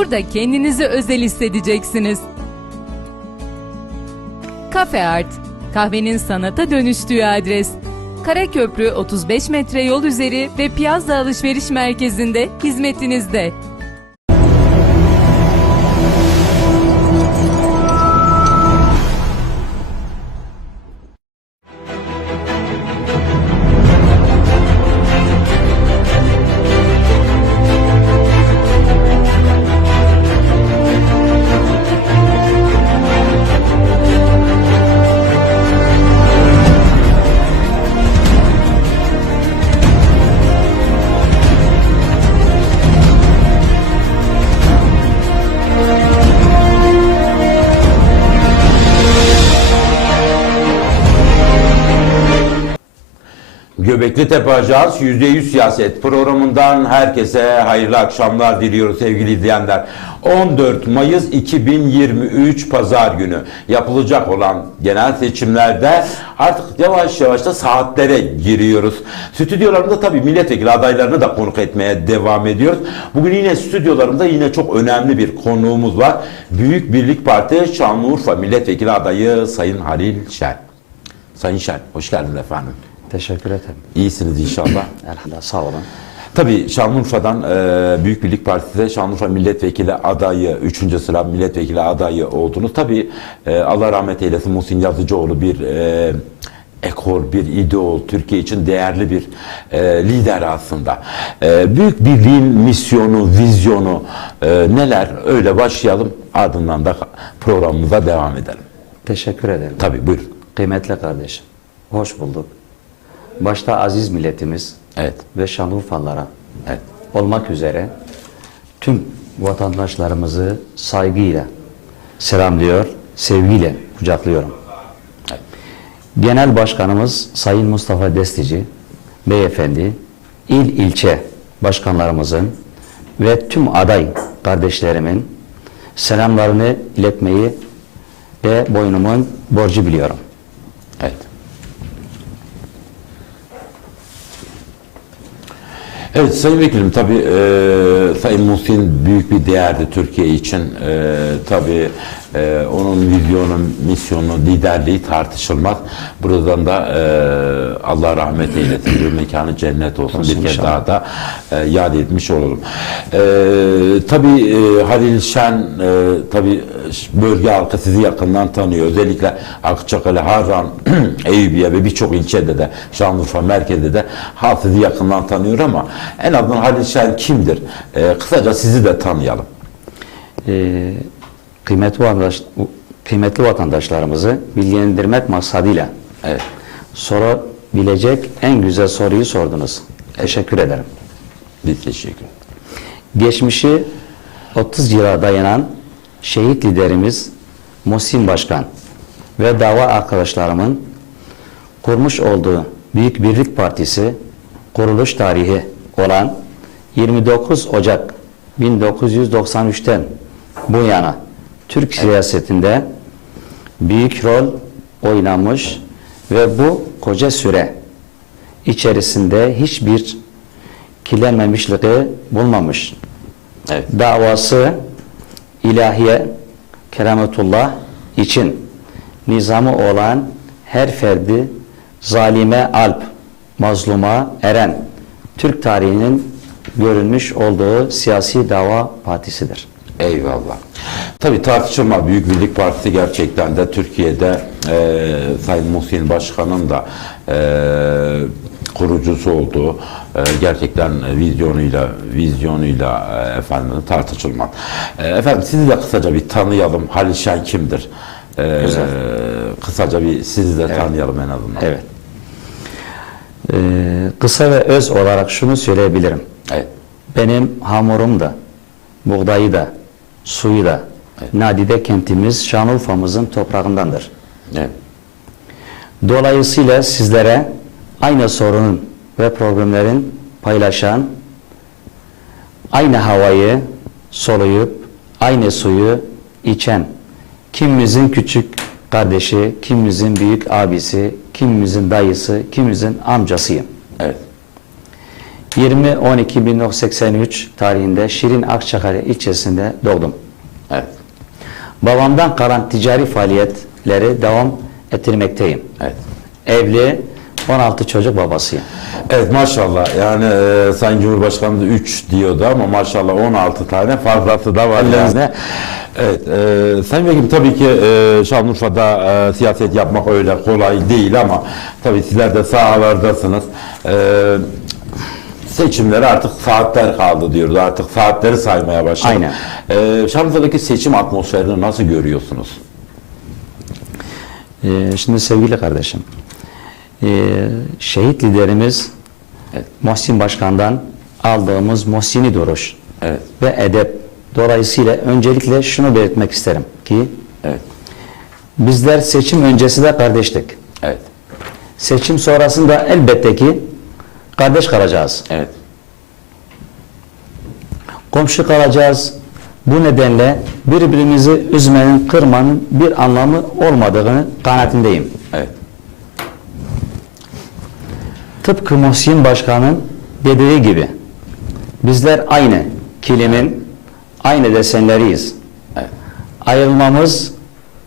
Burada kendinizi özel hissedeceksiniz. Cafe Art, kahvenin sanata dönüştüğü adres. Karaköprü 35 metre yol üzeri ve Piazza Alışveriş Merkezi'nde hizmetinizde. Göbekli Tepe Ajans %100 siyaset programından herkese hayırlı akşamlar diliyoruz sevgili izleyenler. 14 Mayıs 2023 Pazar günü yapılacak olan genel seçimlerde artık yavaş yavaş da saatlere giriyoruz. Stüdyolarımda tabii milletvekili adaylarını da konuk etmeye devam ediyoruz. Bugün yine stüdyolarımda yine çok önemli bir konuğumuz var. Büyük Birlik Parti Şanlıurfa Milletvekili adayı Sayın Halil Şen. Sayın Şen, hoş geldiniz efendim. Teşekkür ederim. İyisiniz inşallah. Elhamdülillah sağ olun. Tabii Şanlıurfa'dan e, Büyük Birlik Partisi'de Şanlıurfa Milletvekili adayı, 3. sıra milletvekili adayı oldunuz. Tabii e, Allah rahmet eylesin Muhsin Yazıcıoğlu bir e, ekol, bir ideol, Türkiye için değerli bir e, lider aslında. E, Büyük Birliğin misyonu, vizyonu e, neler? Öyle başlayalım ardından da programımıza devam edelim. Teşekkür ederim. Tabii buyurun. Kıymetli kardeşim, hoş bulduk. Başta aziz milletimiz Evet, ve Şanlıurfalılara evet. olmak üzere tüm vatandaşlarımızı saygıyla selamlıyor, sevgiyle kucaklıyorum. Evet. Genel Başkanımız Sayın Mustafa Destici, Beyefendi, il ilçe başkanlarımızın ve tüm aday kardeşlerimin selamlarını iletmeyi ve boynumun borcu biliyorum. Evet Sayın Vekilim tabii e, Sayın Muhsin büyük bir değerdi Türkiye için. E, tabii e, onun vizyonu, misyonu, liderliği tartışılmaz. Buradan da e, Allah rahmet eylesin. Mekanı cennet olsun. Olsun bir kez daha da e, yad etmiş olalım. E, tabii e, Halil Şen e, tabii bölge halkı sizi yakından tanıyor. Özellikle Akçakale, Harran, Eyüpiye ve birçok ilçede de Şanlıurfa merkezde de halk sizi yakından tanıyor ama en azından Halil Şen kimdir? E, kısaca sizi de tanıyalım. Ee, kıymetli, vatandaş, kıymetli vatandaşlarımızı bilgilendirmek maksadıyla Evet. sorabilecek en güzel soruyu sordunuz. Teşekkür ederim. Biz teşekkür. Geçmişi 30 yıla dayanan şehit liderimiz Muhsin Başkan ve dava arkadaşlarımın kurmuş olduğu Büyük Birlik Partisi kuruluş tarihi olan 29 Ocak 1993'ten bu yana Türk siyasetinde büyük rol oynamış ve bu koca süre içerisinde hiçbir kilenmemişliği bulmamış. Evet. Davası ilahiye kerametullah için nizamı olan her ferdi zalime alp, mazluma eren Türk tarihinin görünmüş olduğu siyasi dava partisidir. Eyvallah. Tabii tartışılma Büyük Birlik Partisi gerçekten de Türkiye'de e, Sayın Muhsin Başkan'ın da e, kurucusu olduğu e, gerçekten vizyonuyla vizyonuyla e, efendim tartışılmaz. E, efendim sizi de kısaca bir tanıyalım. Halil Şen kimdir? E, Güzel. Kısaca bir sizi de tanıyalım en azından. Evet. Ee, kısa ve öz olarak şunu söyleyebilirim. Evet. Benim hamurum da, buğdayı da, suyu da, Nadide kentimiz Şanlıurfa'mızın toprağındandır. Evet. Dolayısıyla sizlere aynı sorunun ve problemlerin paylaşan, aynı havayı soluyup, aynı suyu içen, kimimizin küçük kardeşi, kimimizin büyük abisi, kimimizin dayısı, kimimizin amcasıyım. Evet. 20-12-1983 tarihinde Şirin Akçakale ilçesinde doğdum. Evet. Babamdan kalan ticari faaliyetleri devam ettirmekteyim. Evet. Evli, 16 çocuk babasıyım. Evet maşallah yani e, Sayın Cumhurbaşkanı da 3 diyordu ama maşallah 16 tane fazlası da var yani. Evet, e, Sayın Vekilim tabii ki e, Şanlıurfa'da e, siyaset yapmak öyle kolay değil ama tabii sizler de sahalardasınız. E, seçimlere artık saatler kaldı diyoruz. Artık saatleri saymaya başladık. Aynen. E, Şanlıurfa'daki seçim atmosferini nasıl görüyorsunuz? Ee, şimdi sevgili kardeşim, ee, şehit liderimiz Evet. Muhsin Başkan'dan aldığımız Muhsini duruş Evet. ve edep dolayısıyla öncelikle şunu belirtmek isterim ki Evet. bizler seçim öncesi de kardeştik. Evet. Seçim sonrasında elbette ki kardeş kalacağız. Evet. Komşu kalacağız. Bu nedenle birbirimizi üzmenin, kırmanın bir anlamı olmadığını kanaatindeyim. Evet. Tıpkı Muhsin Başkan'ın dediği gibi bizler aynı kilimin aynı desenleriyiz. Evet. Ayrılmamız,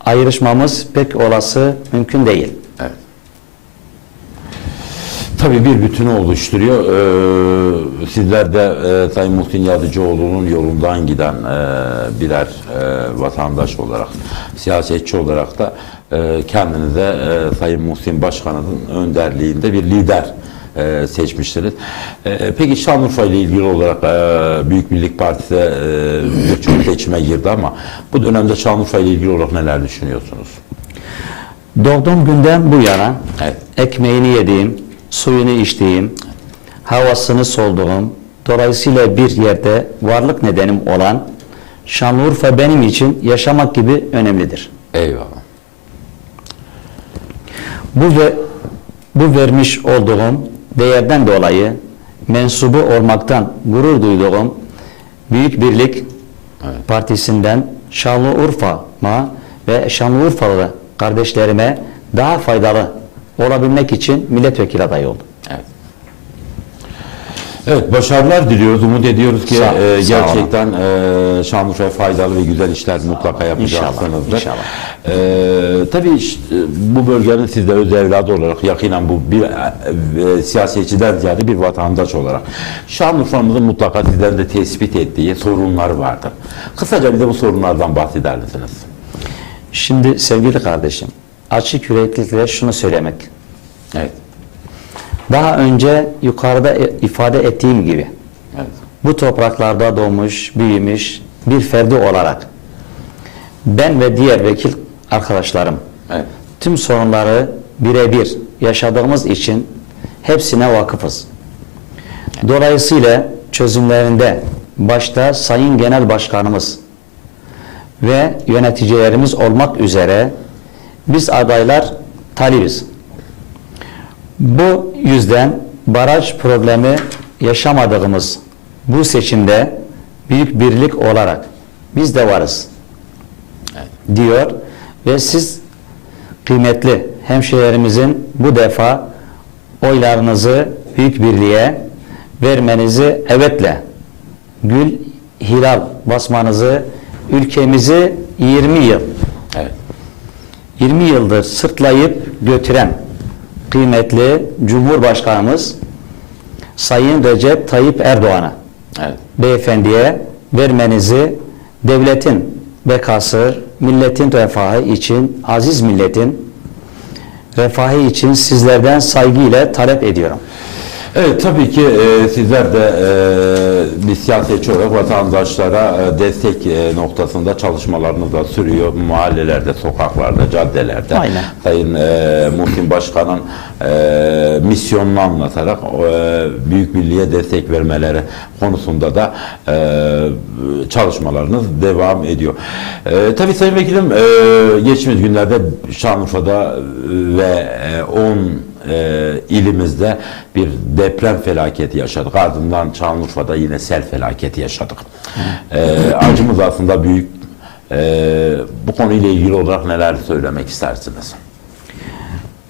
ayrışmamız pek olası mümkün değil. Tabii bir bütünü oluşturuyor. Ee, sizler de e, Sayın Muhsin Yazıcıoğlu'nun yolundan giden e, birer e, vatandaş olarak, siyasetçi olarak da e, kendinize e, Sayın Muhsin Başkanı'nın önderliğinde bir lider e, seçmişsiniz. E, peki Şanlıurfa ile ilgili olarak e, Büyük Birlik Partisi e, birçok seçime girdi ama bu dönemde Şanlıurfa ile ilgili olarak neler düşünüyorsunuz? Doğduğum günden bu yana Evet. ekmeğini yediğim, suyunu içtiğim, havasını solduğum, dolayısıyla bir yerde varlık nedenim olan Şanlıurfa benim için yaşamak gibi önemlidir. Eyvallah. Bu ve bu vermiş olduğum değerden dolayı mensubu olmaktan gurur duyduğum Büyük Birlik Partisi'nden Şanlıurfa'ma ve Şanlıurfalı kardeşlerime daha faydalı olabilmek için milletvekili adayı oldum. Evet. Evet başarılar diliyoruz. Umut ediyoruz ki Sağ- e, sağ gerçekten e, Şanlıurfa'ya faydalı ve güzel işler mutlaka yapacaksınızdır. İnşallah, E, tabii iş- e, bu bölgenin siz de öz evladı olarak yakinen bu bir e, e, siyasetçiden ziyade bir vatandaş olarak Şanlıurfa'mızın mutlaka sizden de tespit ettiği sorunlar vardır. Kısaca bize bu sorunlardan bahseder misiniz? Şimdi sevgili kardeşim, açık yüreklilikle şunu söylemek. Evet. Daha önce yukarıda e- ifade ettiğim gibi Evet. bu topraklarda doğmuş, büyümüş bir ferdi olarak ben ve diğer vekil arkadaşlarım Evet. tüm sorunları birebir yaşadığımız için hepsine vakıfız. Dolayısıyla çözümlerinde başta Sayın Genel Başkanımız ve yöneticilerimiz olmak üzere biz adaylar talibiz. Bu yüzden baraj problemi yaşamadığımız bu seçimde büyük birlik olarak biz de varız diyor ve siz kıymetli hemşehrilerimizin bu defa oylarınızı büyük birliğe vermenizi evetle gül hilal basmanızı ülkemizi 20 yıl. 20 yıldır sırtlayıp götüren kıymetli Cumhurbaşkanımız Sayın Recep Tayyip Erdoğan'a Evet. beyefendiye vermenizi devletin bekası, milletin refahı için, aziz milletin refahı için sizlerden saygıyla talep ediyorum. Evet tabii ki e, sizler de e, bir siyasetçi olarak vatandaşlara e, destek e, noktasında çalışmalarınız da sürüyor. Mahallelerde, sokaklarda, caddelerde. Aynen. Sayın e, Muhsin Başkan'ın e, misyonunu anlatarak e, Büyük Birliğe destek vermeleri konusunda da e, çalışmalarınız devam ediyor. E, tabii Sayın Vekilim e, geçtiğimiz günlerde Şanlıurfa'da ve e, 10 e, ilimizde bir deprem felaketi yaşadık. Ardından Şanlıurfa'da yine sel felaketi yaşadık. E, acımız aslında büyük. E, bu konuyla ilgili olarak neler söylemek istersiniz?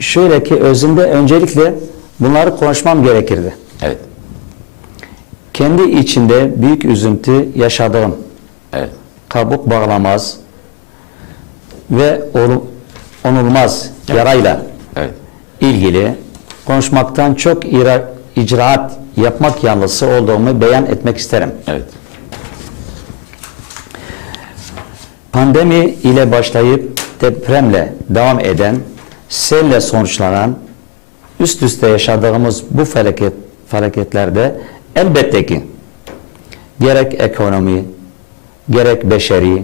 Şöyle ki özünde öncelikle bunları konuşmam gerekirdi. Evet. kendi içinde büyük üzüntü yaşadığım Evet. kabuk bağlamaz ve onulmaz yarayla Evet. İlgili konuşmaktan çok ira- icraat yapmak yanlısı olduğumu beyan etmek isterim. Evet. Pandemi ile başlayıp depremle devam eden, selle sonuçlanan, üst üste yaşadığımız bu felaket, felaketlerde elbette ki gerek ekonomi, gerek beşeri,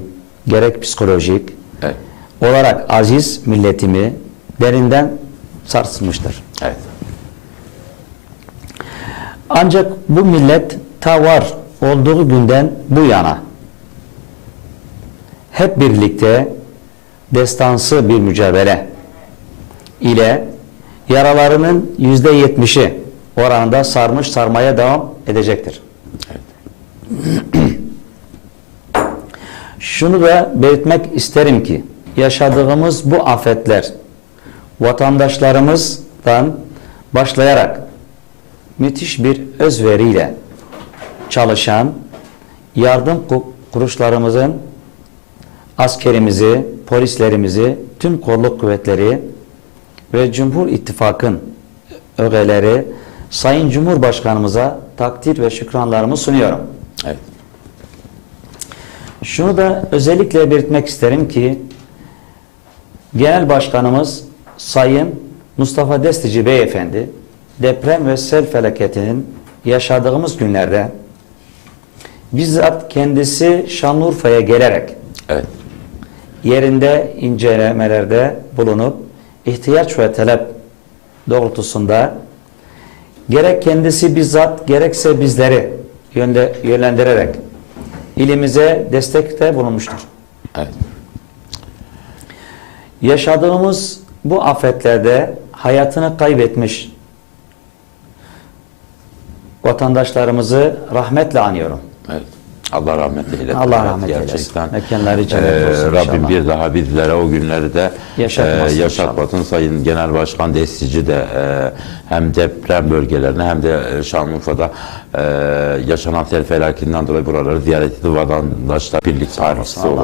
gerek psikolojik Evet. olarak aziz milletimi derinden sarsılmıştır. Evet. Ancak bu millet ta var olduğu günden bu yana hep birlikte destansı bir mücadele ile yaralarının yüzde yetmişi oranında sarmış sarmaya devam edecektir. Şunu da belirtmek isterim ki yaşadığımız bu afetler vatandaşlarımızdan başlayarak müthiş bir özveriyle çalışan yardım ku- kuruluşlarımızın askerimizi, polislerimizi, tüm kolluk kuvvetleri ve Cumhur İttifakı'nın ögeleri Sayın Cumhurbaşkanımıza takdir ve şükranlarımı sunuyorum. Evet. Şunu da özellikle belirtmek isterim ki Genel Başkanımız Sayın Mustafa Destici Beyefendi deprem ve sel felaketinin yaşadığımız günlerde bizzat kendisi Şanlıurfa'ya gelerek Evet. yerinde incelemelerde bulunup ihtiyaç ve talep doğrultusunda gerek kendisi bizzat gerekse bizleri yönde, yönlendirerek ilimize destekte bulunmuştur. Evet. Yaşadığımız bu afetlerde hayatını kaybetmiş vatandaşlarımızı rahmetle anıyorum. Evet. Allah rahmet eylesin. Allah rahmet eylesin. Gerçekten. Mekanları cennet olsun Rabbim inşallah. bir daha bizlere o günleri de Yaşatmasın e, yaşatmasın. Sayın Genel Başkan Destici de e, hem deprem bölgelerine hem de e, Şanlıurfa'da e, yaşanan sel felaketinden dolayı buraları ziyaret edip vatandaşlar birlik Allah olarak